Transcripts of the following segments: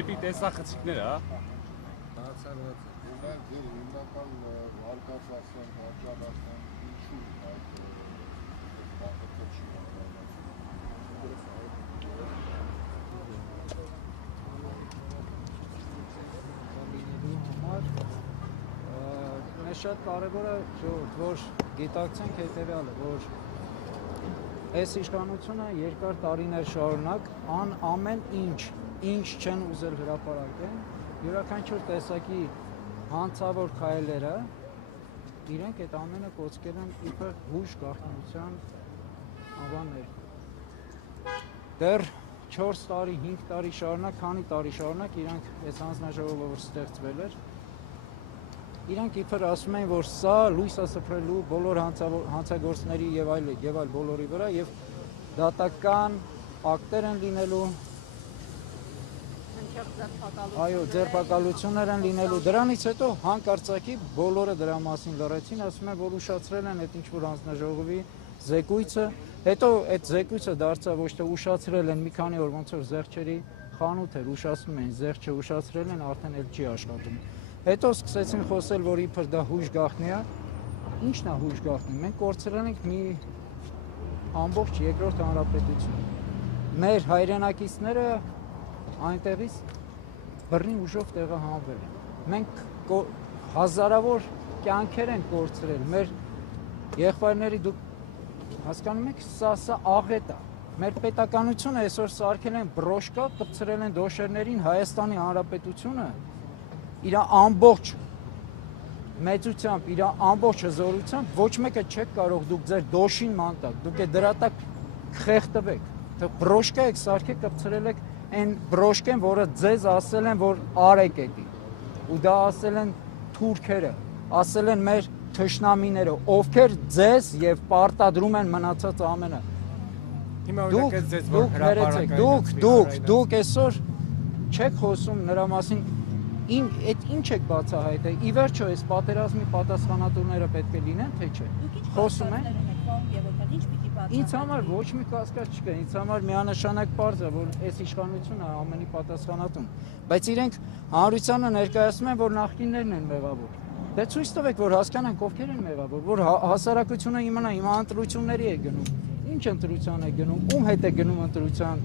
Դեպի տեսախցիկներ, հա։ Հիմնական արկածացան, հաճանացան, ինչու այդ բանը չի Մեզ շատ կարևոր է, որ գիտակցենք հետևյալը, որ այս իշխանությունը երկար տարիներ շարունակ ամեն ինչ չեն ուզել հրապարակեն, յուրաքանչյուր տեսակի հանցավոր քայլերը իրենք այդ ամենը կոչել են իբր հուժ գաղտնիության անվաններ։ Դեռ 4 տարի, 5 տարի շարունակ, քանի տարի շարունակ իրանք այս հանձնաժողովը որ ստեղծվել էր, իրանք իբր ասում են, որ սա լույս է սփռելու բոլոր հանցագործների եւ այլ բոլորի վրա եւ դատական ակտեր են լինելու, այո, ձերբակալություններ են լինելու։ Դրանից հետո հանկարծակի բոլորը դրա մասին լռեցին, ասում են, որ ուշացրել են այդ ինչ-որ հանձնաժողովի զեկույցը, հետո այդ զեկույցը դարձավ ոչ թե ուշացրել են մի քանի օր ոնց որ զեղչերի խանութ էր, ուշացնում են, զեղչը ուշացրել են, արդեն էլ չի աշխատում։ Հետո սկսեցին խոսել, որ իբր դա հույժ գաղտնի է։ Ի՞նչն է հույժ գաղտնի։ Մենք կորցրել ենք մի ամբողջ երկրորդ հանրապետություն։ Մեր հայրենակիցները այնտեղից բռնի ուժով տեղահանվել են։ Մենք հազարավոր կյանքեր են կորցրել։ Մեր եղբայրների դուք հասկանում եք, սա աղետ է։ Մեր պետականությունը այսօր սարքել են բրոշկա, կպցրել են դոշերներին Հայաստանի Հանրապետությունը իր ամբողջ մեծությամբ, իր ամբողջ հզորությամբ ոչ մեկը չեք կարող դուք ձեր դոշին մանտակ, դուք այդ դրա տակ խեղդվեք, բրոշկա եք սարքել, կպցրել եք այն բրոշկեն, որը ձեզ ասել են, որ արեք էդի, ու դա ասել են թուրքերը, ասել են մեր թշնամիները, ովքեր ձեզ եւ պարտադրում են մնացած ամենը։ Դուք այսօր չեք խոսում նրա մասին, այդ ինչ եք բացահայտել, ի վերջո այս պատերազմի պատասխանատուները պետք է լինեն, թե չէ։ Խոսում են։ Ինձ համար ոչ մի կասկած չկա, ինձ համար միանշանակ պարզ է, որ այս իշխանությունը ամենի պատասխանատուն, բայց իրենք հանրությանը ներկայացնում են, որ նախկիններն են մեղավոր։ Դե ցույց տվեք, որ հասկանանք ովքեր են մեղավոր, որ հասարակությունը իմանա, հիմա ընտրությունների է գնում։ Ինչ ընտրության է գնում, ում հետ է գնում ընտրության։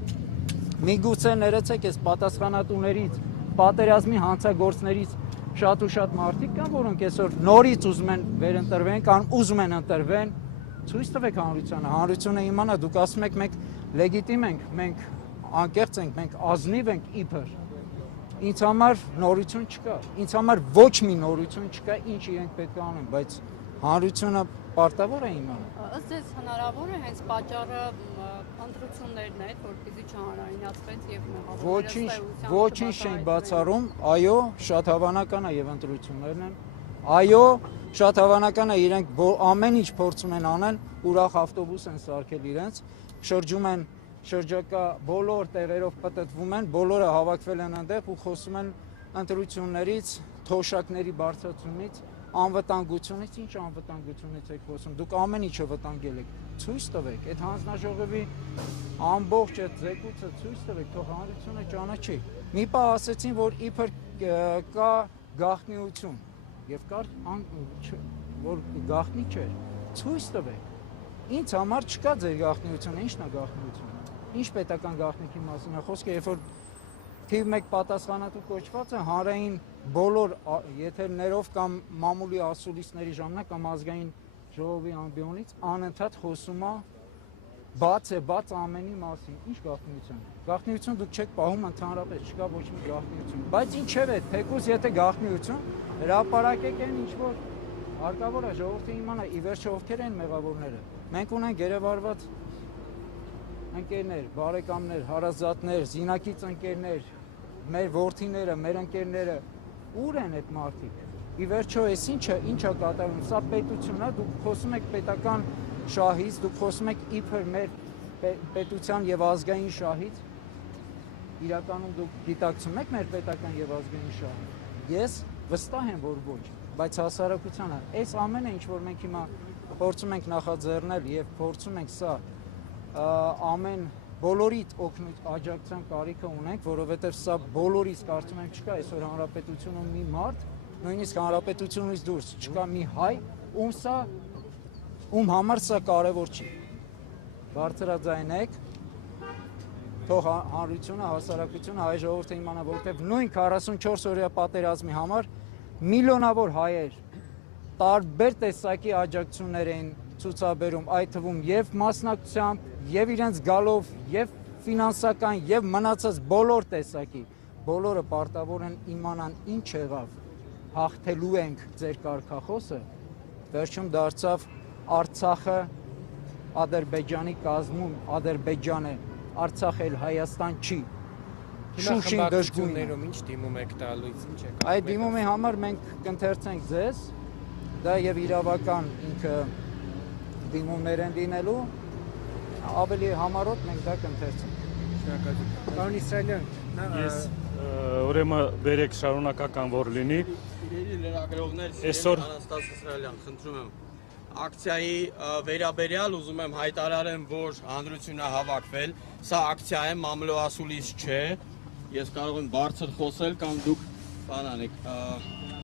Միգուցե ներեցեք այս պատասխանատուներից, պատերազմի հանցագործներից շատ ու շատ մարդիկ կան, որոնք այսօր նորից ուզում են վերընտրվեն կամ ուզում են ընտրվեն, ցույց տվեք հանրությանը, հանրությունը իմանա, դուք ասում եք մենք լեգիտիմ ենք, մենք անկեղծ ենք, մենք ազնիվ ենք իբր։ Ինձ համար նորություն չկա, ինձ համար ոչ մի նորություն չկա, ինչ իրենք պետք է անեն, բայց հանրությունը պարտավոր է իմանա։ Ըստ ձեզ հնարավոր է հենց պատճառը ընտրություններն են, որպեսզի չհանրայնացվեց եւ մեղավորները ոչինչ չենք բացառում, այո, շատ հավանական է եւ ընտրություններն են։ Այո, շատ հավանական է իրենք ամեն ինչ փորձում են անել, ուրախ ավտոբուս են սարքել իրենց, շրջում են շրջակա բոլոր տեղերով պտտվում են, բոլորը հավաքվել են այնտեղ ու խոսում են ընտրություններից, թոշակների բարձրացումից, անվտանգությունից, ինչ անվտանգությունից եք խոսում, դուք ամեն ինչը վտանգել եք, ցույց տվեք, այդ հանձնաժողովի ամբողջ այդ զեկույցը ցույց տվեք, թող հանրությունը ճանաչի։ Մի պահ ասեցին, որ իբր կա գաղտնիություն եւ կար որ գաղտնի չէր, ցույց տվեք։ Ինձ համար չկա ձեր գաղտնիությունը, ի՞նչն է գաղտնիությունը։ Ինչ պետական գաղտնիքի մասին է խոսքը, երբ որ թիվ 1 պատասխանատու կոչված է հանրային բոլոր եթերներով կամ մամուլի ասուլիսների ժամանակ կամ ազգային ժողովի ամբիոնից անընդհատ խոսում է բաց ամենի մասին, ինչ գաղտնիություն։ Գաղտնիություն դուք չեք պահում ընդհանրապես, չկա ոչ մի գաղտնիություն, բայց ինչևէ, թեկուզ եթե գաղտնիություն, հրապարակեք այն ինչ որ հարկավոր է ժողովուրդը իմանա, ի վերջո ովքեր են մեղավորները։ Մենք ունենք գերեվարված ընկերներ, բարեկամներ, հարազատներ, զինակից ընկերներ, մեր որդիները, մեր ընկերները, ուր են այդ մարդիկ։ Ի վերջո այս ինչա կատարում, սա պետություն է, դուք խոսում եք պետական շահից, դուք խոսում եք իբր մեր պետության եւ ազգային շահից։ Իրականում դուք գիտակցում եք մեր պետական եւ ազգային շահը։ Ես վստահ եմ, որ ոչ, բայց հասարակությանը այս ամենը ինչ որ մենք հիմա փորձում ենք նախաձեռնել եւ փորձում ենք սա ամեն բոլորիդ օգնություն աջակցության կարիքը ունենք, որովհետև սա բոլորից կարծում եմ չկա այսօր հանրապետությունում մի մարդ, նույնիսկ հանրապետությունից դուրս չկա մի հայ, ում համար սա կարևոր չի։ Բարձրաձայնեք, թող հանրությունը, հասարակությունը, հայ ժողովուրդը իմանա, որովհետև նույն 44 օրյա պատերազմի համար միլիոնավոր հայեր տարբեր տեսակի աջակցություններ էին ցուցաբերում, այդ թվում եւ մասնակցությամբ, եւ իրենց գալով, եւ ֆինանսական, եւ մնացած բոլոր տեսակի, բոլորը պարտավոր են իմանան ինչ եղավ, հաղթելու ենք ձեր կարգախոսը, վերջում դարձավ Արցախը Ադրբեջանի կազմում, Ադրբեջան է, Արցախ էլ Հայաստան չի։ Շուշին դժգույն է։ Ինչ դիմում եք տալուց, ինչ եք։ Այդ դիմումի համար մենք կընթերցենք ձեզ, դա եւ իրավական ինքը դիմումներ են լինելու, ավելի համառոտ մենք դա կընթերցենք։ Շնորհակալություն։ Պարոն Իսրայելյան, Ես ուրեմն բերեք շարունակական որ լինի։ Իրերի լրագրողներ, Այսօր Անաստաս Իսրայելյան, խնդրում եմ ակցիայի վերաբերյալ ուզում եմ հայտարարեմ, որ հանրությունը հավաքվել, սա ակցիա է, մամլո ասուլիս չէ, ես կարող եմ բարձր խոսել կամ դուք բան անեք,